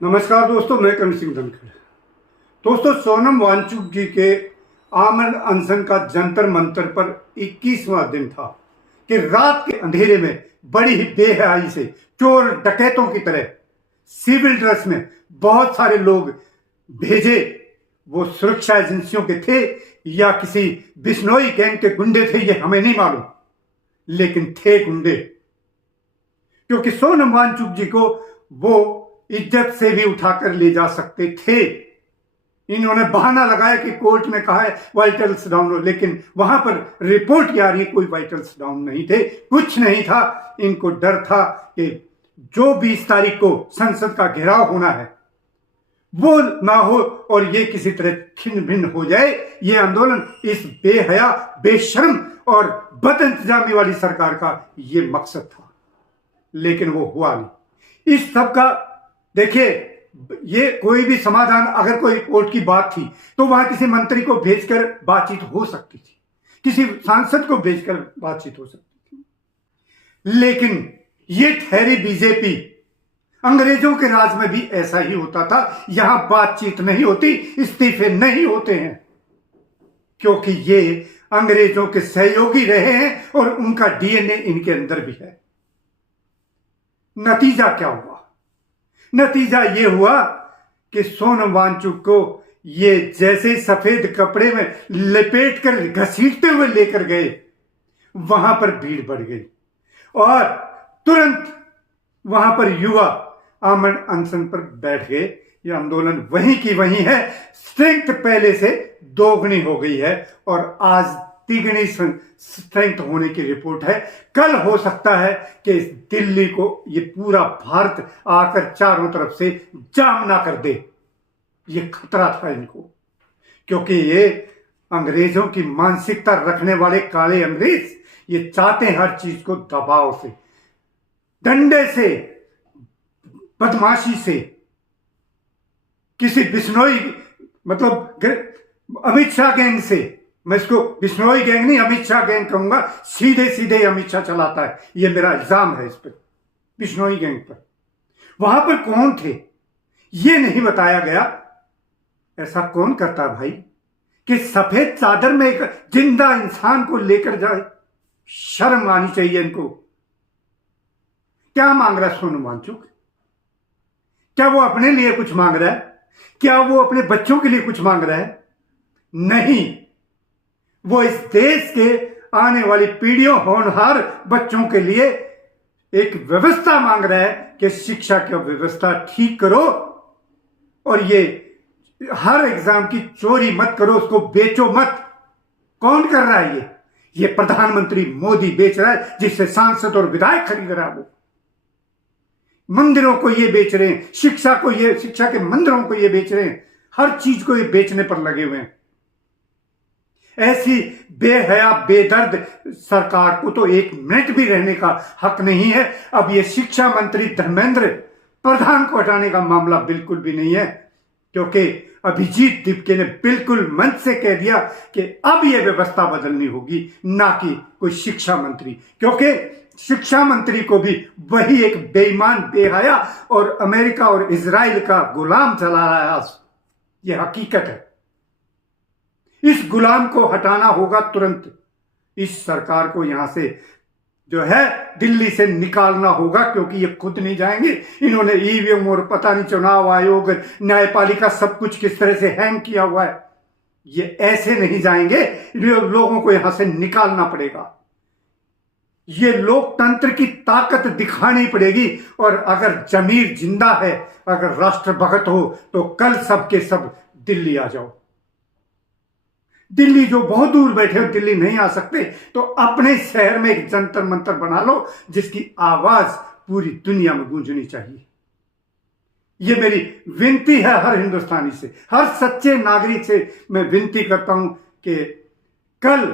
नमस्कार दोस्तों, मैं करण सिंह धनखड़। दोस्तों, सोनम वांगचुक जी के आमरण अनशन का जंतर मंतर पर 21वां दिन था कि रात के अंधेरे में बड़ी ही बेहयाई से चोर डकैतों की तरह सिविल ड्रेस में बहुत सारे लोग भेजे। वो सुरक्षा एजेंसियों के थे या किसी बिश्नोई गैंग के गुंडे थे, ये हमें नहीं मालूम, लेकिन थे गुंडे। क्योंकि सोनम वांगचुक जी को वो इज्जत से भी उठाकर ले जा सकते थे। इन्होंने बहाना लगाया कि कोर्ट में कहा है वाइटल्स डाउन हो, लेकिन वहां पर रिपोर्ट क्या आ रही है, कोई वाइटल्स डाउन नहीं थे, कुछ नहीं था। इनको डर था कि जो 20 तारीख को संसद का घेराव होना है वो ना हो और ये किसी तरह छिन्न भिन्न हो जाए। ये आंदोलन इस बेहया, बेशर्म और बदइंतजामी वाली सरकार का ये मकसद था, लेकिन वो हुआ नहीं। इस सब का देखिए, ये कोई भी समाधान, अगर कोई कोर्ट की बात थी तो वहां किसी मंत्री को भेजकर बातचीत हो सकती थी, किसी सांसद को भेजकर बातचीत हो सकती थी, लेकिन ये ठहरी बीजेपी। अंग्रेजों के राज में भी ऐसा ही होता था। यहां बातचीत नहीं होती, इस्तीफे नहीं होते हैं, क्योंकि ये अंग्रेजों के सहयोगी रहे हैं और उनका डीएनए इनके अंदर भी है। नतीजा क्या हुआ? नतीजा ये हुआ कि सोनम वांगचुक को ये जैसे सफेद कपड़े में लपेट कर घसीटते हुए लेकर गए, वहां पर भीड़ बढ़ गई और तुरंत वहां पर युवा आमरण अनशन पर बैठ गए। ये आंदोलन वहीं की वहीं है। स्ट्रेंथ पहले से दोगुनी हो गई है और आज तिगुनी स्ट्रेंथ होने की रिपोर्ट है। कल हो सकता है कि दिल्ली को ये पूरा भारत आकर चारों तरफ से जाम ना कर दे। ये खतरा था इनको, क्योंकि ये अंग्रेजों की मानसिकता रखने वाले काले अंग्रेज ये चाहते हैं हर चीज को दबाव से, डंडे से, बदमाशी से, किसी बिश्नोई मतलब अमित शाह गैंग से। मैं इसको बिश्नोई गैंग नहीं, अमित शाह गैंग कहूंगा। सीधे सीधे अमित शाह चलाता है, ये मेरा इल्जाम है इस पर, बिश्नोई गैंग पर। वहां पर कौन थे ये नहीं बताया गया। ऐसा कौन करता भाई कि सफेद चादर में एक जिंदा इंसान को लेकर जाए? शर्म आनी चाहिए इनको। क्या मांग रहा है सोनम वांगचुक? क्या वो अपने लिए कुछ मांग रहा है? क्या वो अपने बच्चों के लिए कुछ मांग रहा है? नहीं, वो इस देश के आने वाली पीढ़ियों, होनहार बच्चों के लिए एक व्यवस्था मांग रहा है कि शिक्षा की व्यवस्था ठीक करो और ये हर एग्जाम की चोरी मत करो, उसको बेचो मत। कौन कर रहा है ये प्रधानमंत्री मोदी बेच रहा है, जिससे सांसद और विधायक खरीद रहा है। वो मंदिरों को ये बेच रहे हैं, शिक्षा के मंदिरों को ये बेच रहे हैं, हर चीज को ये बेचने पर लगे हुए हैं। ऐसी बेहया, बेदर्द सरकार को तो एक मिनट भी रहने का हक नहीं है। अब ये शिक्षा मंत्री धर्मेंद्र प्रधान को हटाने का मामला बिल्कुल भी नहीं है, क्योंकि अभिजीत दीपके ने बिल्कुल मंच से कह दिया कि अब यह व्यवस्था बदलनी होगी, ना कि कोई शिक्षा मंत्री। क्योंकि शिक्षा मंत्री को भी वही एक बेईमान, बेहया और अमेरिका और इजराइल का गुलाम चला रहा है आज। यह हकीकत है। इस गुलाम को हटाना होगा तुरंत। इस सरकार को यहां से जो है दिल्ली से निकालना होगा, क्योंकि ये खुद नहीं जाएंगे। इन्होंने ईवीएम और पता नहीं चुनाव आयोग, न्यायपालिका, सब कुछ किस तरह से हैंग किया हुआ है। ये ऐसे नहीं जाएंगे। लोगों को यहां से निकालना पड़ेगा। ये लोकतंत्र की ताकत दिखानी पड़ेगी। और अगर जमीर जिंदा है, अगर राष्ट्रभक्त हो, तो कल सब के सब दिल्ली आ जाओ। दिल्ली जो बहुत दूर बैठे हो, दिल्ली नहीं आ सकते, तो अपने शहर में एक जंतर मंतर बना लो जिसकी आवाज पूरी दुनिया में गूंजनी चाहिए। ये मेरी विनती है हर हिंदुस्तानी से, हर सच्चे नागरिक से मैं विनती करता हूं कि कल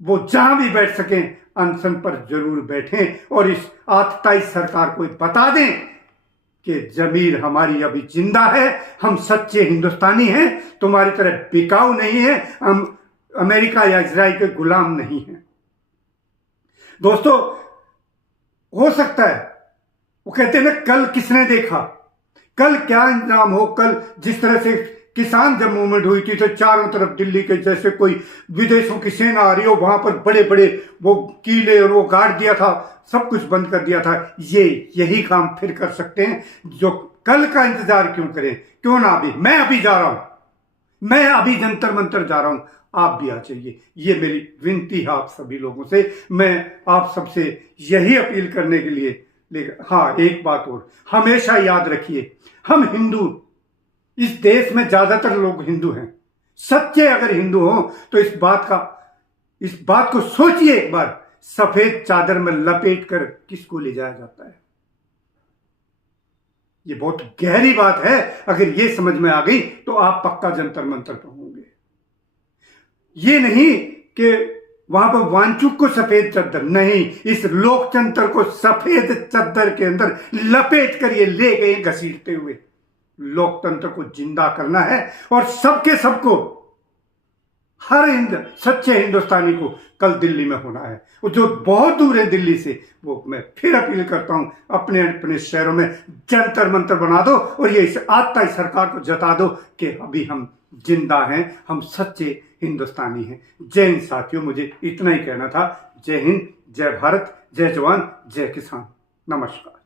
वो जहां भी बैठ सकें अनशन पर जरूर बैठें और इस आतताई सरकार को बता दें कि जमीर हमारी अभी जिंदा है, हम सच्चे हिंदुस्तानी हैं, तुम्हारी तरह बिकाऊ नहीं है, हम अमेरिका या इजराइल के गुलाम नहीं हैं। दोस्तों, हो सकता है वो कहते हैं ना, कल किसने देखा कल क्या इंतजाम हो, कल जिस तरह से किसान जब मूवमेंट हुई थी तो चारों तरफ दिल्ली के जैसे कोई विदेशों की सेना आ रही हो, वहां पर बड़े बड़े वो किले और वो गाड़ दिया था, सब कुछ बंद कर दिया था। यही काम फिर कर सकते हैं। जो कल का इंतजार क्यों करें, क्यों ना अभी, मैं अभी जा रहा हूं, मैं अभी जंतर मंतर जा रहा हूं, आप भी आ जाइए। ये मेरी विनती है आप सभी लोगों से। मैं आप सबसे यही अपील करने के लिए, लेकिन हाँ एक बात और हमेशा याद रखिए, हम हिंदू, इस देश में ज्यादातर लोग हिंदू हैं। सच्चे अगर हिंदू हो तो इस बात को सोचिए एक बार, सफेद चादर में लपेट कर किसको ले जाया जाता है। ये बहुत गहरी बात है, अगर ये समझ में आ गई तो आप पक्का जंतर मंतर पर होंगे। ये नहीं कि वहां पर वांचुक को सफेद चादर, नहीं, इस लोकतंत्र को सफेद चादर के अंदर लपेट कर ये ले गए घसीटते हुए। लोकतंत्र को जिंदा करना है और सबके सबको, हर सच्चे हिंदुस्तानी को कल दिल्ली में होना है। और जो बहुत दूर है दिल्ली से, वो मैं फिर अपील करता हूं, अपने अपने शहरों में जंतर मंतर बना दो और ये आता ही सरकार को जता दो कि अभी हम जिंदा हैं, हम सच्चे हिंदुस्तानी हैं। जय हिंद साथियों, मुझे इतना ही कहना था। जय हिंद, जय भारत, जय जवान, जय किसान। नमस्कार।